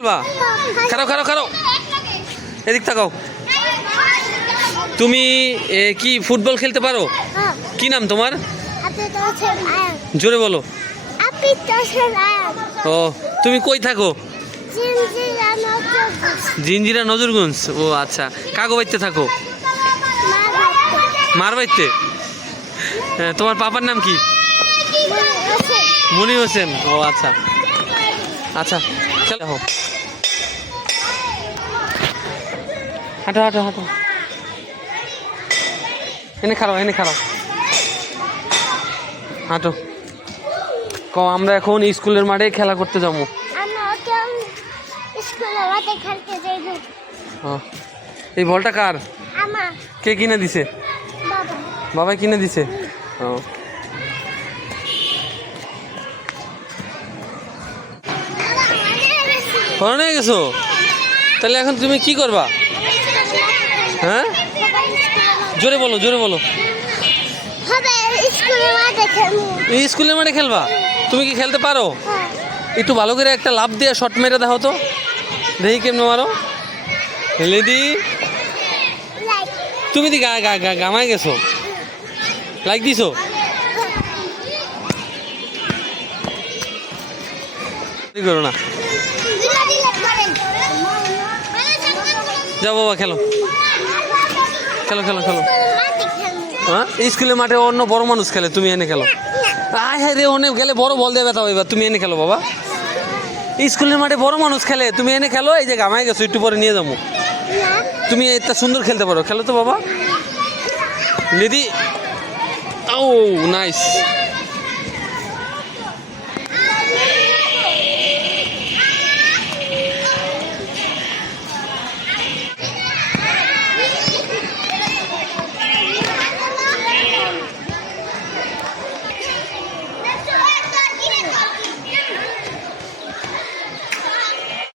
খারাও খারাও খারাও, এদিক তাকাও। তুমি কি ফুটবল খেলতে পারো? কি নাম তোমার? জোরে বলো। ও, তুমি কই থাকো? জিঞ্জিরা নজরগঞ্জ। ও আচ্ছা, কাগো বাইতে থাকো? মার বাইতে। তোমার পাপার নাম কি? মনির হোসেন। ও আচ্ছা আচ্ছা, চলো হাঁটো হাঁটো হাঁটো, এনে খারাপ এনে খারাপ, হাঁটো। আমরা এখন স্কুলের মাঠে খেলা করতে যাবো। এই বলটা কার? কে কিনে দিছে? বাবাই কিনে দিছে। ও, বড় হয়ে গেছো? তাহলে এখন তুমি কি করবা? হ্যাঁ, জোরে বলো জোরে বলো। স্কুলের মাঠে খেলবা? তুমি কি খেলতে পারো? একটু ভালো করে একটা লাফ দিয়ে শট মেরে দেখো তো, দেখি কেমনে মারো। লেডি, তুমি দি গামায় গেছো, লাইক দিছো। করো না, যাও বাবা খেলো খেলো খেলো খেলো। হ্যাঁ, স্কুলের মাঠে অন্য বড় মানুষ খেলে, তুমি এনে খেলো। আয় হ্যাঁ রে, অনেক গেলে বড় বল দিয়ে ব্যথা, এবার তুমি এনে খেলো বাবা। স্কুলের মাঠে বড় মানুষ খেলে, তুমি এনে খেলো। এই যে গামায় গেছো, একটু পরে নিয়ে যাবো। তুমি এটা সুন্দর খেলতে পারো, খেলো তো বাবা। লিদি, ও নাইস।